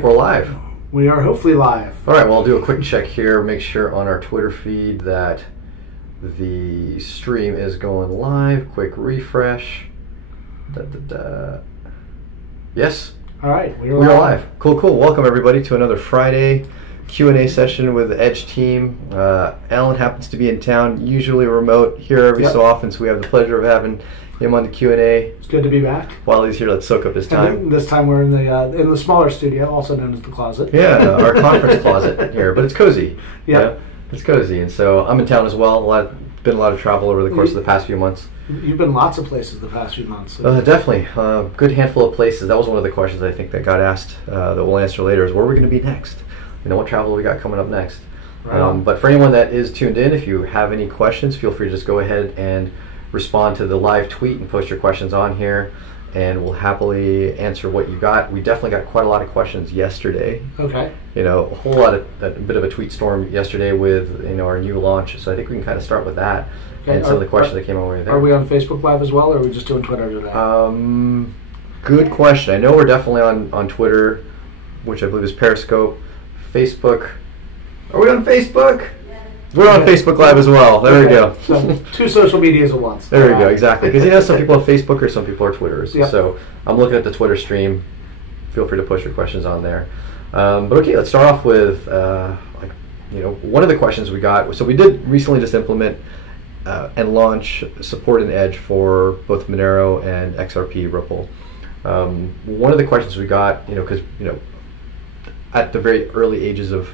think we're live. We are hopefully live. All right, well, I'll do a quick check here, make sure on our Twitter feed that the stream is going live. Quick refresh. Yes? All right, we are live. Cool. Welcome, everybody, to another Friday Q&A session with the Edge team. Alan happens to be in town, usually remote, here every so often, so we have the pleasure of having him on the Q&A. It's good to be back. While he's here, let's soak up his time. This time we're in the smaller studio, also known as the closet. Yeah, our conference closet here, but it's cozy. Yeah, it's cozy, and so I'm in town as well. Been a lot of travel over the course of the past few months. You've been lots of places the past few months. Definitely, good handful of places. That was one of the questions I think that got asked that we'll answer later. Is where we're going to be next? You know, what travel we got coming up next? Right. But for anyone that is tuned in, if you have any questions, feel free to just go ahead and respond to the live tweet and post your questions on here, and we'll happily answer what you got. We definitely got quite a lot of questions yesterday. Okay. You know, a bit of a tweet storm yesterday with our new launch. So I think we can kind of start with that and some of the questions that came over there. Are we on Facebook Live as well, or are we just doing Twitter today? Good question. I know we're definitely on Twitter, which I believe is Periscope. Facebook. Are we on Facebook? We're on Facebook Live as well. There we go. So, two social medias at once. There we go, exactly. Because some people have Facebook or some people are Twitters. Yep. So I'm looking at the Twitter stream. Feel free to post your questions on there. But okay, let's start off with one of the questions we got. So we did recently just implement and launch support in Edge for both Monero and XRP Ripple. One of the questions we got, because at the very early ages of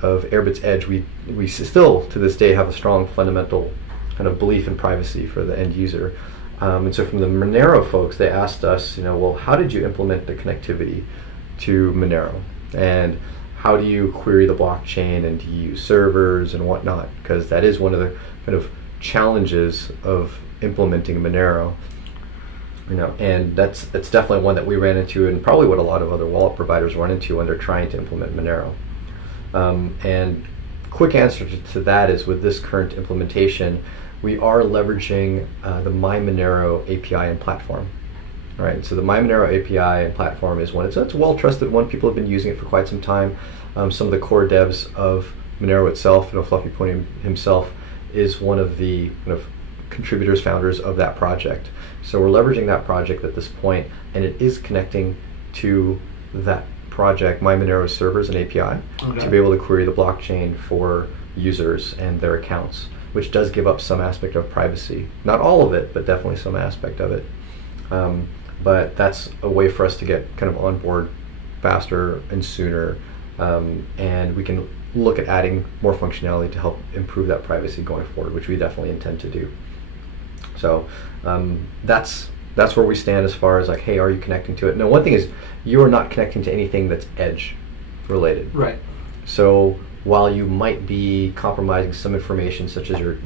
Airbit's Edge, we still to this day have a strong fundamental kind of belief in privacy for the end user. And so from the Monero folks, they asked us, well, how did you implement the connectivity to Monero? And how do you query the blockchain, and do you use servers and whatnot? Because that is one of the kind of challenges of implementing Monero. And that's definitely one that we ran into, and probably what a lot of other wallet providers run into when they're trying to implement Monero. And quick answer to that is, with this current implementation, we are leveraging the MyMonero API and platform. All right, so the MyMonero API and platform is one. It's a well-trusted one. People have been using it for quite some time. Some of the core devs of Monero itself, Fluffy Puey himself, is one of the kind of contributors, founders of that project. So we're leveraging that project at this point, and it is connecting to that project, MyMonero servers and API, to be able to query the blockchain for users and their accounts, which does give up some aspect of privacy. Not all of it, but definitely some aspect of it. But that's a way for us to get kind of on board faster and sooner, and we can look at adding more functionality to help improve that privacy going forward, which we definitely intend to do. So that's where we stand as far as hey, are you connecting to it? No, one thing is, you are not connecting to anything that's Edge related. Right. So while you might be compromising some information, such as your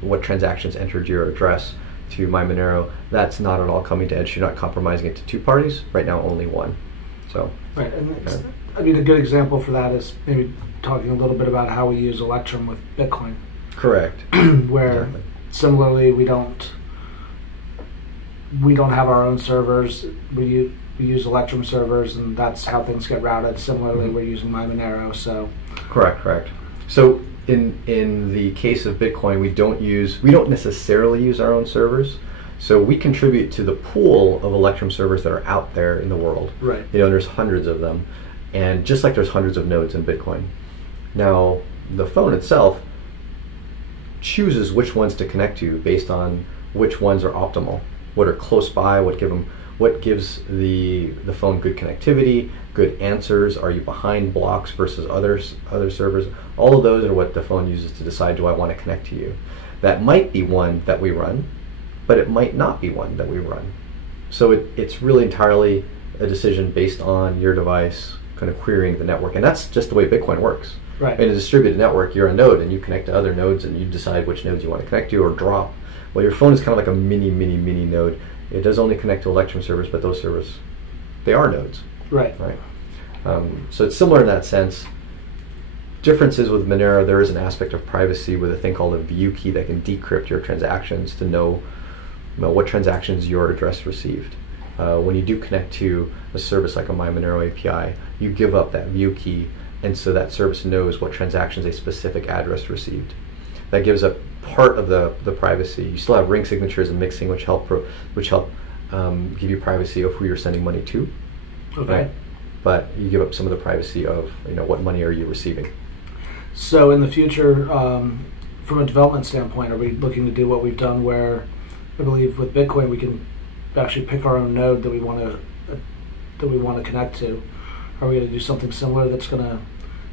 what transactions entered your address to MyMonero, that's not at all coming to Edge. You're not compromising it to two parties. Right now, only one. So right, and a good example for that is maybe talking a little bit about how we use Electrum with Bitcoin. Correct. Where exactly. Similarly, we don't have our own servers. We use Electrum servers, and that's how things get routed. Similarly, we're using MyMonero. So correct. So in the case of Bitcoin, we don't necessarily use our own servers. So we contribute to the pool of Electrum servers that are out there in the world. Right. There's hundreds of them, and just like there's hundreds of nodes in Bitcoin. Now, the phone itself chooses which ones to connect to based on which ones are optimal, what are close by, what gives the phone good connectivity, good answers. Are you behind blocks versus other servers? All of those are what the phone uses to decide, do I want to connect to you? That might be one that we run, but it might not be one that we run. So it's really entirely a decision based on your device kind of querying the network, and that's just the way Bitcoin works. Right. In a distributed network, you're a node, and you connect to other nodes, and you decide which nodes you want to connect to or drop. Well, your phone is kind of like a mini node. It does only connect to Electrum servers, but those servers, they are nodes. Right. So it's similar in that sense. Differences with Monero, there is an aspect of privacy with a thing called a view key that can decrypt your transactions to know what transactions your address received. when you do connect to a service like a My Monero API, you give up that view key, and so that service knows what transactions a specific address received. That gives up part of the privacy. You still have ring signatures and mixing, which help give you privacy of who you're sending money to. Okay. Right? But you give up some of the privacy of what money are you receiving. So in the future, from a development standpoint, are we looking to do what we've done where I believe with Bitcoin we can actually pick our own node that we want to connect to? Are we going to do something similar that's going to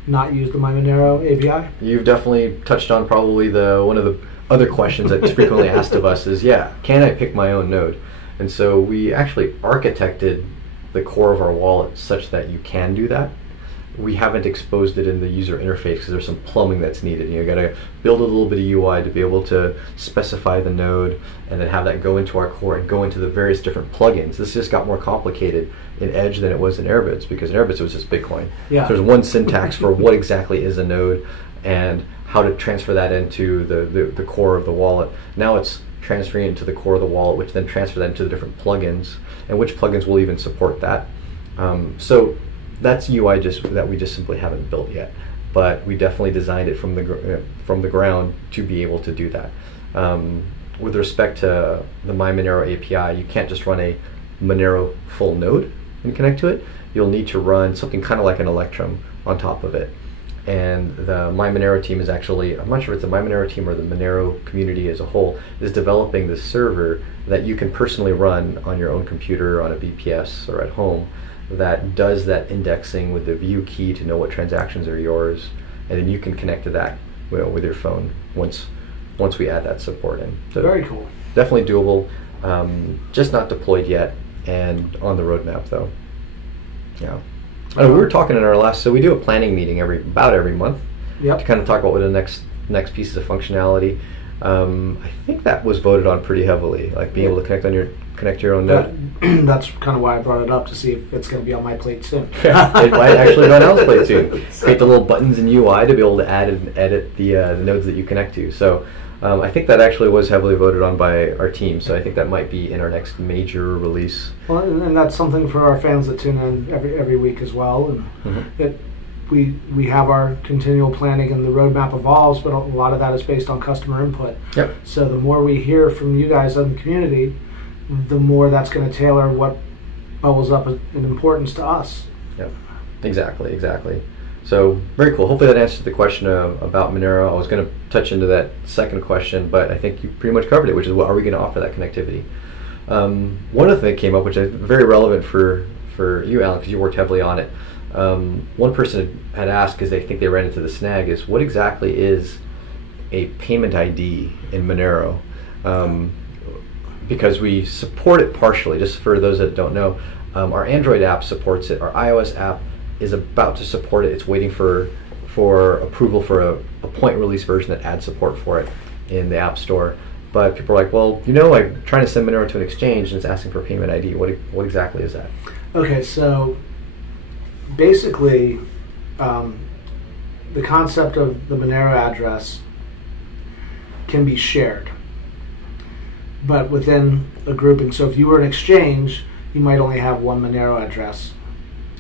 not use the My Monero API? You've definitely touched on probably one of the other questions that's frequently asked of us is, can I pick my own node? And so we actually architected the core of our wallet such that you can do that. We haven't exposed it in the user interface because there's some plumbing that's needed. You got to build a little bit of UI to be able to specify the node and then have that go into our core and go into the various different plugins. This just got more complicated in Edge than it was in Airbits, because in Airbits it was just Bitcoin. Yeah. So there's one syntax for what exactly is a node and how to transfer that into the core of the wallet. Now it's transferring it into the core of the wallet, which then transfer that into the different plugins, and which plugins will even support that. So that's UI that we just simply haven't built yet, but we definitely designed it from the ground to be able to do that. With respect to the My Monero API, you can't just run a Monero full node and connect to it. You'll need to run something kind of like an Electrum on top of it. And the My Monero team is actually, I'm not sure if it's the My Monero team or the Monero community as a whole, is developing this server that you can personally run on your own computer, on a VPS, or at home, that does that indexing with the view key to know what transactions are yours, and then you can connect to that with your phone once we add that support in. So very cool. Definitely doable, just not deployed yet, and on the roadmap though. Yeah. We were talking in our last, so we do a planning meeting about every month. Yep. To kind of talk about what the next pieces of functionality. I think that was voted on pretty heavily, like being able to connect to your own node. That's kind of why I brought it up, to see if it's going to be on my plate soon. Yeah, it might actually be on Al's plate soon. Create the little buttons in UI to be able to add and edit the nodes that you connect to. So I think that actually was heavily voted on by our team. So I think that might be in our next major release. Well, and that's something for our fans that tune in every week as well. And we have our continual planning, and the roadmap evolves, but a lot of that is based on customer input. Yep. So the more we hear from you guys in the community, the more that's going to tailor what bubbles up in importance to us. Yep. Exactly. So very cool. Hopefully that answers the question about Monero. I was going to touch into that second question, but I think you pretty much covered it, which is what are we going to offer that connectivity? One other thing that came up, which is very relevant for you, Alan, because you worked heavily on it. One person had asked, because they think they ran into the snag, is what exactly is a payment ID in Monero? Because we support it partially, just for those that don't know. Our Android app supports it. Our iOS app is about to support it. It's waiting for approval for a point release version that adds support for it in the App Store. But people are like, well, I'm trying to send Monero to an exchange and it's asking for a payment ID. What exactly is that? Okay, so basically, the concept of the Monero address can be shared, but within a grouping. So if you were an exchange, you might only have one Monero address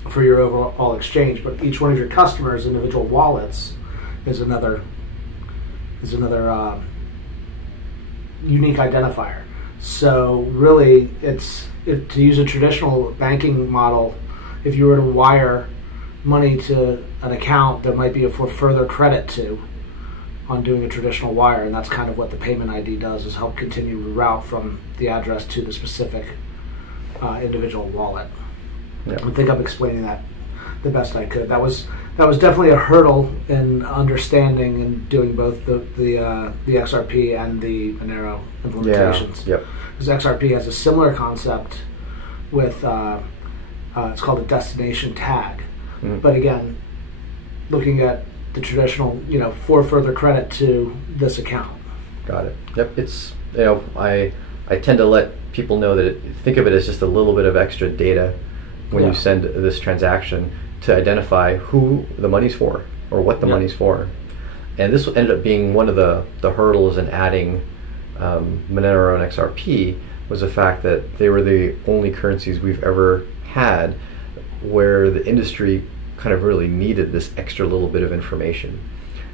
for your overall exchange, but each one of your customers' individual wallets is another unique identifier. So really, to use a traditional banking model, if you were to wire money to an account, there might be a further credit to on doing a traditional wire, and that's kind of what the payment ID does, is help continue the route from the address to the specific individual wallet. Yeah. I think I'm explaining that the best I could. That was definitely a hurdle in understanding and doing both the XRP and the Monero implementations. Yeah. Yep. Because XRP has a similar concept with it's called a destination tag. Mm. But again, looking at the traditional, for further credit to this account. Got it. Yep. It's I tend to let people know that think of it as just a little bit of extra data when you send this transaction to identify who the money's for or what the money's for. And this ended up being one of the hurdles in adding Monero and XRP, was the fact that they were the only currencies we've ever had where the industry kind of really needed this extra little bit of information.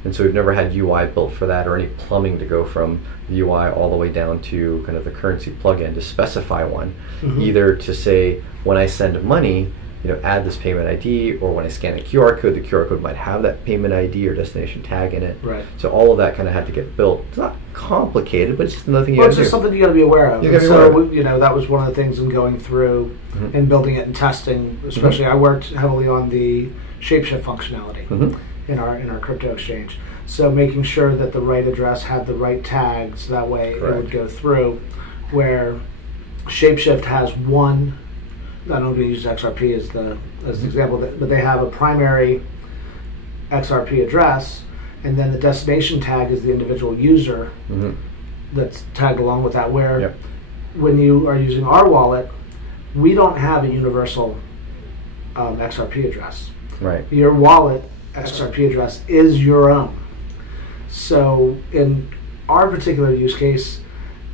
And so we've never had UI built for that or any plumbing to go from the UI all the way down to kind of the currency plugin to specify one, either to say when I send money, add this payment ID, or when I scan a QR code, the QR code might have that payment ID or destination tag in it. Right. So all of that kind of had to get built. It's not complicated, but it's just another thing you got to do. It's just something you got to be aware of. That was one of the things in going through and building it and testing. Especially, I worked heavily on the shapeshift functionality in our crypto exchange. So making sure that the right address had the right tags, that way it would go through. Where shapeshift has one. I don't know if you use XRP as the example, but they have a primary XRP address, and then the destination tag is the individual user that's tagged along with that. Where when you are using our wallet, we don't have a universal XRP address. Right. Your wallet XRP address is your own. So in our particular use case,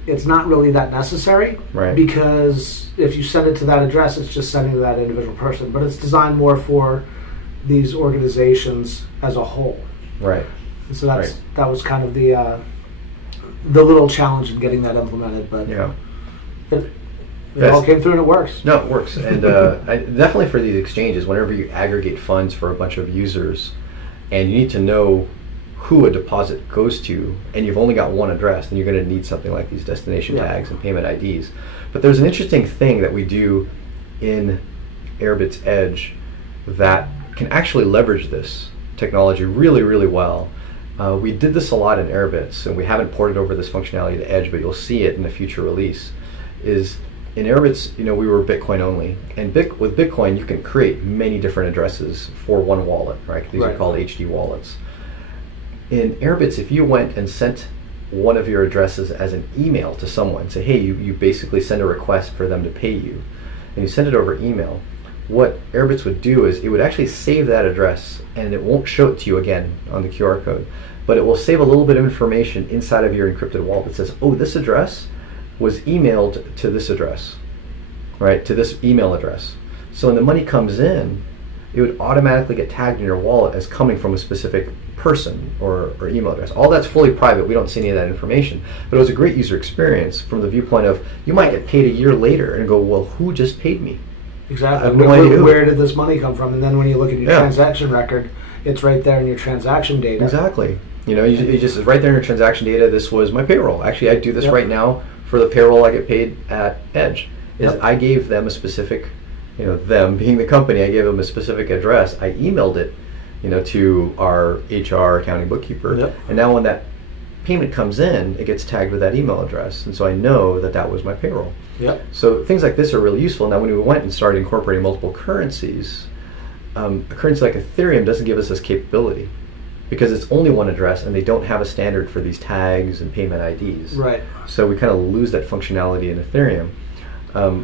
it's not really that necessary, because if you send it to that address, it's just sending to that individual person. But it's designed more for these organizations as a whole. Right. And so that was kind of the little challenge in getting that implemented. But it all came through and it works. No, it works. And definitely for these exchanges, whenever you aggregate funds for a bunch of users, and you need to know who a deposit goes to, and you've only got one address, then you're going to need something like these destination tags and payment IDs. But there's an interesting thing that we do in Airbit's Edge that can actually leverage this technology really, really well. We did this a lot in Airbits, and we haven't ported over this functionality to Edge, but you'll see it in a future release. Is in Airbits, we were Bitcoin only, and with Bitcoin, you can create many different addresses for one wallet, right? These are called HD wallets. In Airbits, if you went and sent one of your addresses as an email to someone, say, hey, you basically send a request for them to pay you, and you send it over email, what Airbits would do is it would actually save that address, and it won't show it to you again on the QR code, but it will save a little bit of information inside of your encrypted wallet that says, oh, this address was emailed to this address, right, to this email address. So when the money comes in, it would automatically get tagged in your wallet as coming from a specific person or email address. All that's fully private. We don't see any of that information. But it was a great user experience from the viewpoint of you might get paid a year later and go, well, who just paid me? Exactly. Where did this money come from? And then when you look at your transaction record, it's right there in your transaction data. Exactly. It just is right there in your transaction data. This was my payroll. Actually, I do this right now for the payroll I get paid at Edge. I gave them a specific, them being the company, I gave them a specific address. I emailed it, to our HR accounting bookkeeper. And now when that payment comes in, it gets tagged with that email address. And so I know that was my payroll. So things like this are really useful. Now when we went and started incorporating multiple currencies, a currency like Ethereum doesn't give us this capability because it's only one address and they don't have a standard for these tags and payment IDs. Right. So we kind of lose that functionality in Ethereum.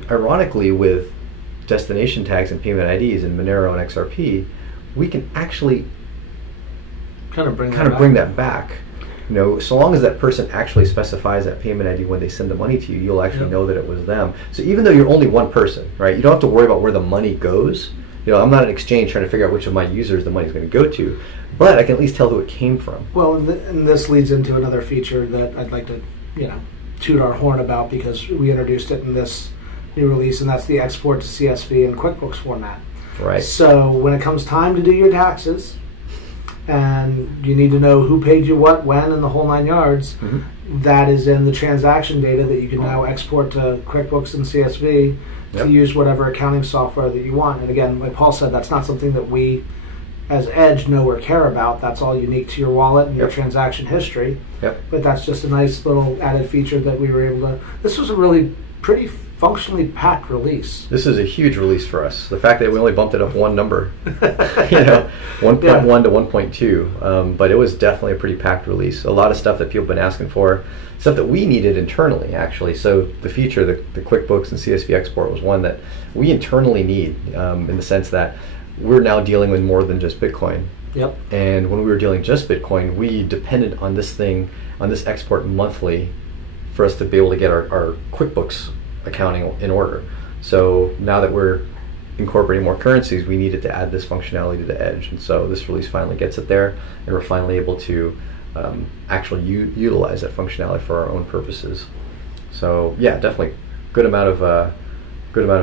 Ironically, with destination tags and payment IDs in Monero and XRP, we can actually kind of bring that back. So long as that person actually specifies that payment ID when they send the money to you, you'll actually know that it was them. So even though you're only one person, right, you don't have to worry about where the money goes. I'm not an exchange trying to figure out which of my users the money's going to go to, but I can at least tell who it came from. Well, and this leads into another feature that I'd like to, toot our horn about because we introduced it in this new release, and that's the export to CSV and QuickBooks format. Right. So when it comes time to do your taxes, and you need to know who paid you what, when, and the whole 9 yards, that is in the transaction data that you can now export to QuickBooks and CSV to use whatever accounting software that you want. And again, like Paul said, that's not something that we as Edge know or care about. That's all unique to your wallet and your transaction history. But that's just a nice little added feature that we were able to. This was a really pretty functionally packed release. This is a huge release for us. The fact that we only bumped it up one number, 1.1 to 1.2, but it was definitely a pretty packed release. A lot of stuff that people have been asking for, stuff that we needed internally, actually. So the feature, the QuickBooks and CSV export was one that we internally need in the sense that we're now dealing with more than just Bitcoin. And when we were dealing just Bitcoin, we depended on this export monthly for us to be able to get our QuickBooks accounting in order. So now that we're incorporating more currencies, we needed to add this functionality to the edge, and so this release finally gets it there, and we're finally able to actually utilize that functionality for our own purposes. So yeah, definitely good amount of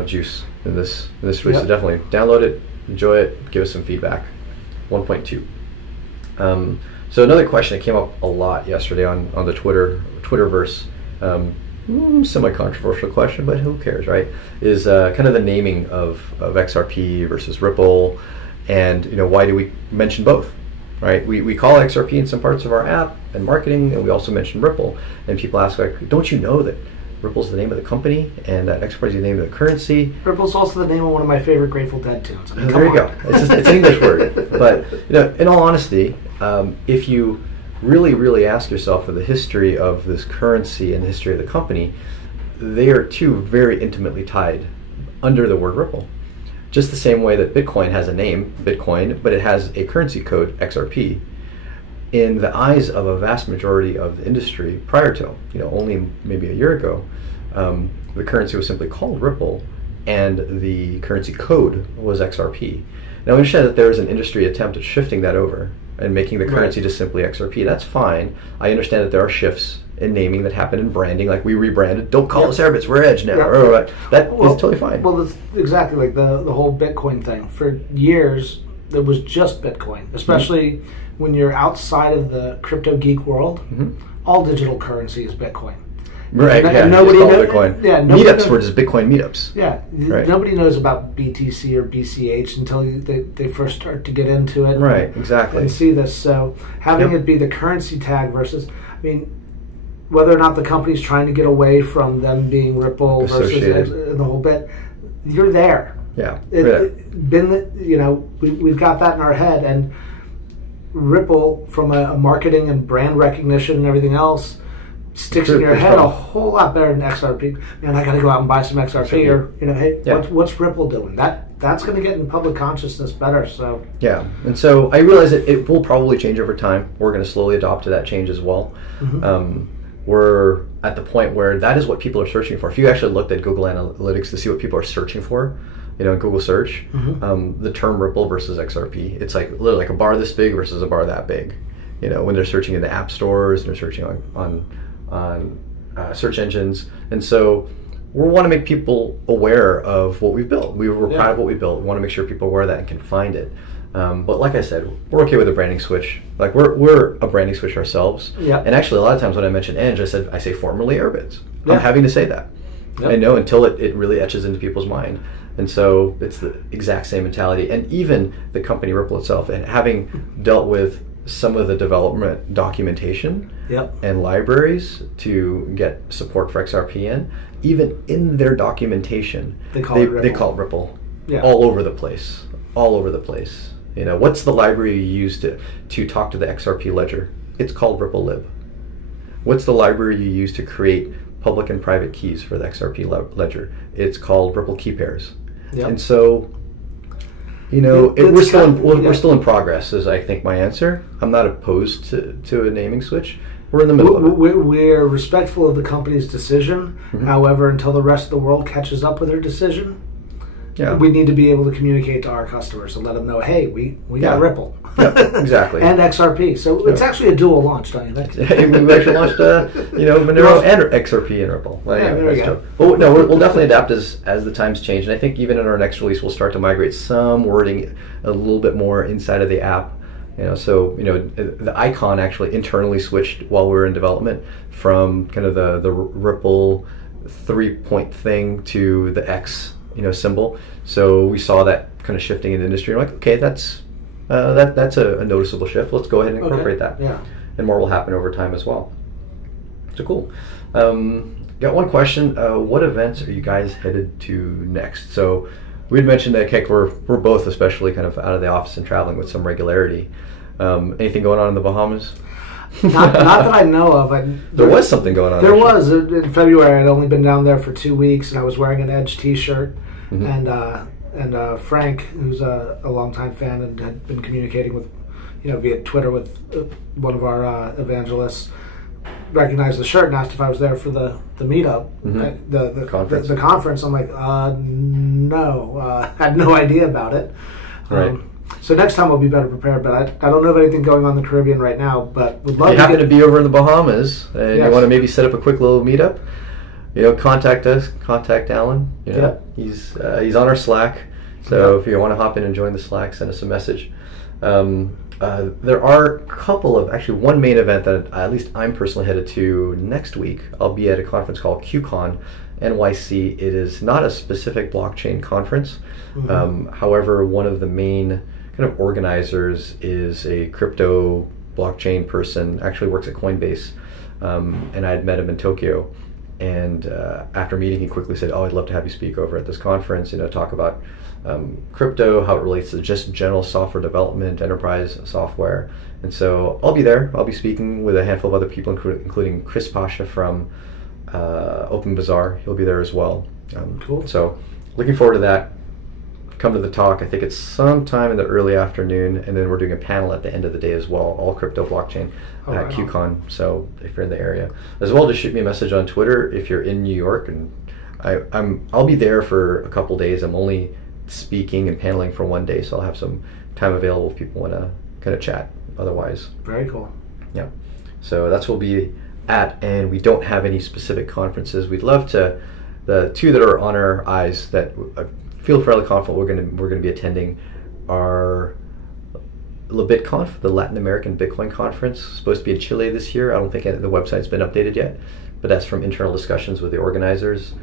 juice in this release. Yep. So definitely download it, enjoy it, give us some feedback. 1.2. So another question that came up a lot yesterday on the Twitterverse, semi-controversial question, but who cares, right? Is kind of the naming of XRP versus Ripple, and why do we mention both, right? We call XRP in some parts of our app and marketing, and we also mention Ripple, and people ask like, don't you know that Ripple's the name of the company and that XRP is the name of the currency? Ripple's also the name of one of my favorite Grateful Dead tunes. I mean, there you go. It's an English word, but in all honesty, if you really ask yourself for the history of this currency and the history of the company, they are two very intimately tied under the word Ripple. Just the same way that Bitcoin has a name, Bitcoin, but it has a currency code, XRP. In the eyes of a vast majority of the industry prior to, only maybe a year ago, the currency was simply called Ripple, and the currency code was XRP. Now, I understand that there is an industry attempt at shifting that over and making the currency just simply XRP. That's fine. I understand that there are shifts in naming that happen in branding, like we rebranded. Don't call us Airbits, we're Edge now. That is totally fine. Well, that's exactly like the whole Bitcoin thing. For years, it was just Bitcoin, especially when you're outside of the crypto geek world. All digital currency is Bitcoin. Right, and nobody knows Bitcoin. Yeah, meetups were just Bitcoin meetups. Yeah, right. Nobody knows about BTC or BCH until they first start to get into it. Right, exactly. And see this. So having it be the currency tag versus, I mean, whether or not the company's trying to get away from them being Ripple versus the whole bit, you're there. Yeah, we've got that in our head, and Ripple, from a marketing and brand recognition and everything else, sticks in your head a whole lot better than XRP. Man, I got to go out and buy some XRP, or hey, what's Ripple doing? That's going to get in public consciousness better. So yeah, and so I realize that it will probably change over time. We're going to slowly adopt to that change as well. We're at the point where that is what people are searching for. If you actually looked at Google Analytics to see what people are searching for, Google search, the term Ripple versus XRP, it's like literally like a bar this big versus a bar that big. When they're searching in the app stores and they're searching on search engines, and so we want to make people aware of what we've built. We're proud of what we built. We want to make sure people are aware of that and can find it. But like I said, we're okay with a branding switch. Like we're a branding switch ourselves. Yeah. And actually, a lot of times when I mention Edge, I say formerly Airbits. I'm having to say that. I know, until it really etches into people's mind. And so it's the exact same mentality. And even the company Ripple itself, and having dealt with some of the development documentation and libraries to get support for XRP even in their documentation, they call it Ripple all over the place. All over the place. What's the library you use to talk to the XRP ledger? It's called Ripple Lib. What's the library you use to create public and private keys for the XRP ledger? It's called Ripple Key Pairs. And so, we're still in progress, is I think my answer. I'm not opposed to a naming switch. We're in the middle of it. We're respectful of the company's decision. However, until the rest of the world catches up with their decision, we need to be able to communicate to our customers and let them know, hey, we got Ripple. Exactly. And XRP. So it's actually a dual launch, don't you think? We've actually launched Monero and XRP and Ripple. There we go. But no, we'll definitely adapt as the times change. And I think even in our next release, we'll start to migrate some wording a little bit more inside of the app. The icon actually internally switched while we were in development from kind of the Ripple 3-point thing to the X symbol. So we saw that kind of shifting in the industry. We're like, okay, that's a noticeable shift. Let's go ahead and incorporate that. Yeah. And more will happen over time as well. So cool. Got one question. What events are you guys headed to next? So we had mentioned that we're both especially kind of out of the office and traveling with some regularity. Anything going on in the Bahamas? Not that I know of. There was something going on. There was. In February, I'd only been down there for 2 weeks, and I was wearing an Edge t-shirt. And Frank, who's a longtime fan and had been communicating with, via Twitter with one of our evangelists, recognized the shirt and asked if I was there for the meetup, the conference. The conference. I'm like, no, had no idea about it. Right. So next time we'll be better prepared. But I don't know of anything going on in the Caribbean right now. But would love if you happen to be over in the Bahamas and you want to maybe set up a quick little meetup, contact us. Contact Alan. He's on our Slack. So if you want to hop in and join the Slack, send us a message. There are a couple of, actually one main event that at least I'm personally headed to next week. I'll be at a conference called QCon NYC. It is not a specific blockchain conference. However, one of the main kind of organizers is a crypto blockchain person, actually works at Coinbase, and I had met him in Tokyo. And after meeting, he quickly said, "Oh, I'd love to have you speak over at this conference. Talk about crypto, how it relates to just general software development, enterprise software." And so I'll be there. I'll be speaking with a handful of other people, including Chris Pasha from Open Bazaar. He'll be there as well. Cool. So looking forward to that. Come to the talk. I think it's sometime in the early afternoon, and then we're doing a panel at the end of the day as well, all crypto blockchain at QCon. So if you're in the area, as well, just shoot me a message on Twitter if you're in New York, and I'll be there for a couple days. I'm only speaking and paneling for one day, so I'll have some time available if people want to kind of chat. Otherwise, very cool. Yeah. So that's what we'll be at, and we don't have any specific conferences. We'd love to. The two that are on our eyes that feel fairly confident we're going to be attending are LaBitConf, the Latin American Bitcoin Conference, supposed to be in Chile this year. I don't think the website's been updated yet, but that's from internal discussions with the organizers.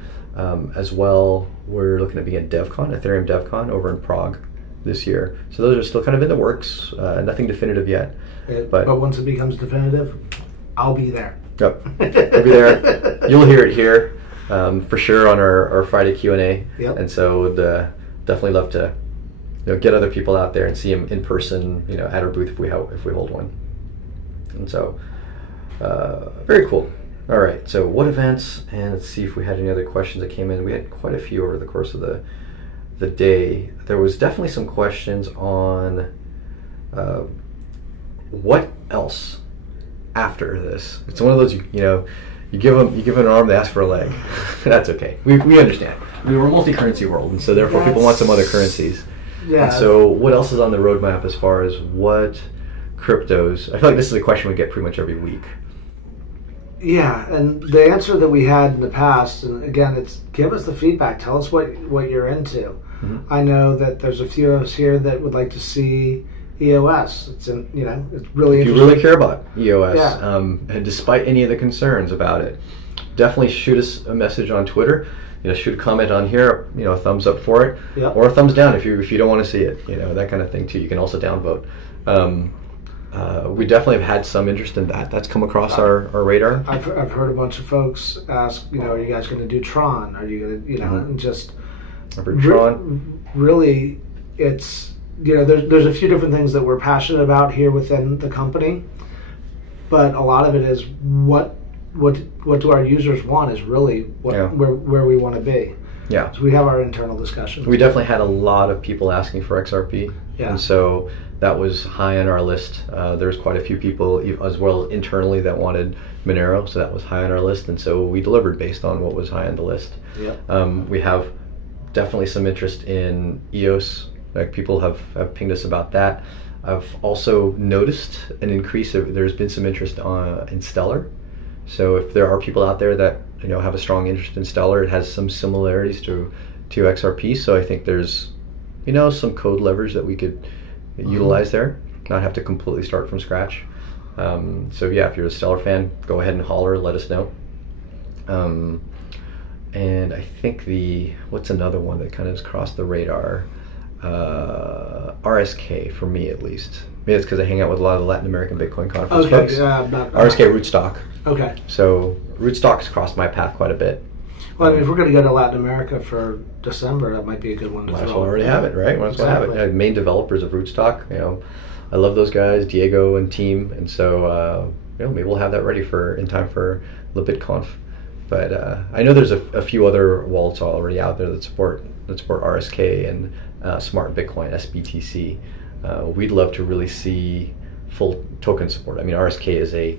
As well, we're looking at being at DevCon, Ethereum DevCon over in Prague this year. So those are still kind of in the works, nothing definitive yet. But once it becomes definitive, I'll be there. Yep, I'll be there. You'll hear it here. For sure on our Friday Q&A. Yep. And so would definitely love to get other people out there and see them in person, at our booth if we hold one. And so very cool. All right, so what events, and let's see if we had any other questions that came in. We had quite a few over the course of the day. There was definitely some questions on what else after this. It's one of those, you give them an arm, they ask for a leg. That's okay. We understand. We're a multi-currency world, and so therefore people want some other currencies. Yeah. And so what else is on the roadmap as far as what cryptos? I feel like this is a question we get pretty much every week. Yeah, and the answer that we had in the past, and again, it's give us the feedback. Tell us what you're into. I know that there's a few of us here that would like to see EOS. It's it's really if interesting. you really care about EOS, Yeah. And despite any of the concerns about it, definitely shoot us a message on Twitter. Shoot a comment on here. A thumbs up for it, or a thumbs down if you don't want to see it. That kind of thing too. You can also downvote. We definitely have had some interest in that. That's come across our radar. I've heard a bunch of folks ask, are you guys going to do Tron? Are you going to, and just Tron? Really, it's there's a few different things that we're passionate about here within the company, but a lot of it is what do our users want is really where we want to be. Yeah. So we have our internal discussions. We definitely had a lot of people asking for XRP, and so that was high on our list. There's quite a few people as well internally that wanted Monero, so that was high on our list, and so we delivered based on what was high on the list. We have definitely some interest in EOS. Like people have pinged us about that. I've also noticed an increase there's been some interest in Stellar. So if there are people out there that have a strong interest in Stellar, it has some similarities to XRP. So I think there's some code leverage that we could utilize there, not have to completely start from scratch. So yeah, if you're a Stellar fan, go ahead and holler, let us know. And I think what's another one that kind of has crossed the radar? RSK for me at least. Maybe it's because I hang out with a lot of the Latin American Bitcoin conference folks. RSK Rootstock. Okay. So Rootstock's crossed my path quite a bit. Well, if we're going to go to Latin America for December, that might be a good one to Might as well already have it, right? Might as well have it. Main developers of Rootstock, I love those guys, Diego and team, and so maybe we'll have that ready in time for LaBitConf. But I know there's a few other wallets already out there that support RSK and Smart Bitcoin, SBTC. We'd love to really see full token support. I mean, RSK is a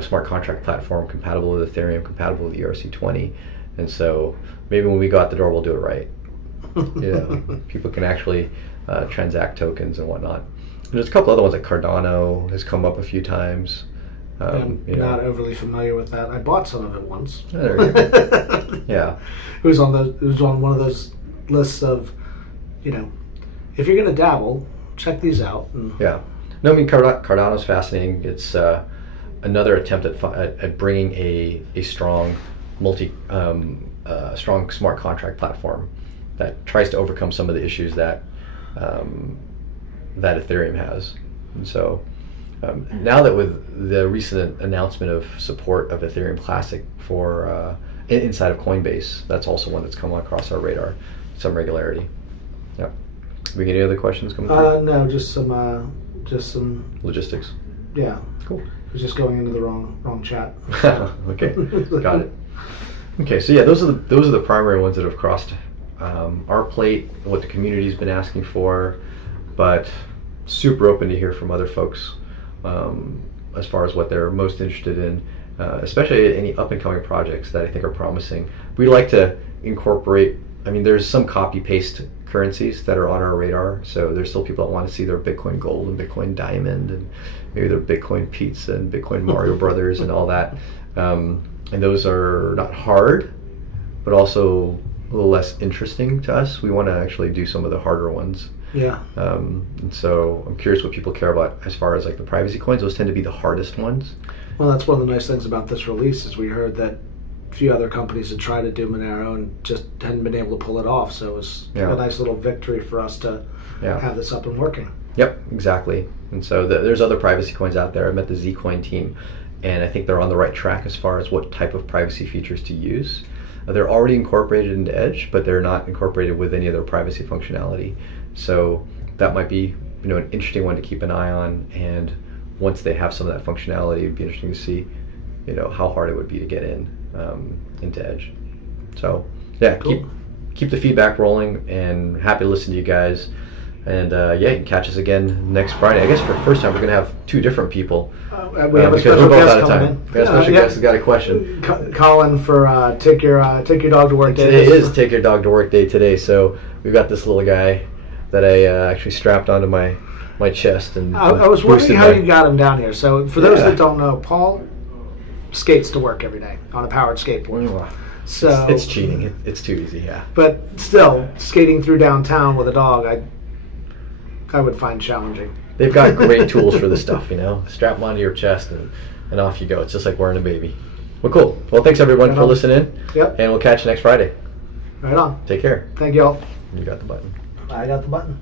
smart contract platform compatible with Ethereum, compatible with ERC20, and so maybe when we go out the door, we'll do it right. People can actually transact tokens and whatnot. And there's a couple other ones like Cardano has come up a few times. I'm not overly familiar with that. I bought some of it once. Oh, there you go. Yeah, it was on one of those lists of, if you're going to dabble, check these out. Yeah, no, I mean Cardano's fascinating. It's another attempt at bringing a strong strong smart contract platform that tries to overcome some of the issues that Ethereum has. And so now that with the recent announcement of support of Ethereum Classic for inside of Coinbase, that's also one that's come across our radar, some regularity. Yep. Have we got any other questions coming through? No, just some logistics. Yeah. Cool. I was just going into the wrong chat. Okay, got it. Okay, so yeah, those are the primary ones that have crossed our plate, what the community's been asking for, but super open to hear from other folks as far as what they're most interested in, especially any up-and-coming projects that I think are promising. We like to incorporate, there's some copy-paste currencies that are on our radar, so there's still people that want to see their Bitcoin Gold and Bitcoin Diamond and maybe their Bitcoin Pizza and Bitcoin Mario Brothers and all that. And those are not hard, but also a little less interesting to us. We want to actually do some of the harder ones. Yeah. And so I'm curious what people care about as far as like the privacy coins. Those tend to be the hardest ones. Well, that's one of the nice things about this release is we heard that a few other companies had tried to do Monero and just hadn't been able to pull it off. So it was a nice little victory for us to have this up and working. Yep, exactly. And so there's other privacy coins out there. I met the Zcoin team, and I think they're on the right track as far as what type of privacy features to use. They're already incorporated into Edge, but they're not incorporated with any other privacy functionality. So that might be, an interesting one to keep an eye on. And once they have some of that functionality, it'd be interesting to see, how hard it would be to get into Edge. So yeah, cool. keep the feedback rolling, and happy to listen to you guys. And you can catch us again next Friday. I guess for the first time we're going to have two different people. We have a special guest coming in. We have a special guest who's got a question. Colin for take your dog to work day. Today is take your dog to work day today. So we've got this little guy that I actually strapped onto my chest. And I was wondering how you got him down here. So for those that don't know, Paul skates to work every day on a powered skateboard. So it's cheating. It's too easy, yeah. But still, skating through downtown with a dog, I would find challenging. They've got great tools for this stuff, Strap them onto your chest and off you go. It's just like wearing a baby. Well, cool. Well, thanks everyone for listening. Yep. And we'll catch you next Friday. Right on. Take care. Thank you all. You got the button. I got the button.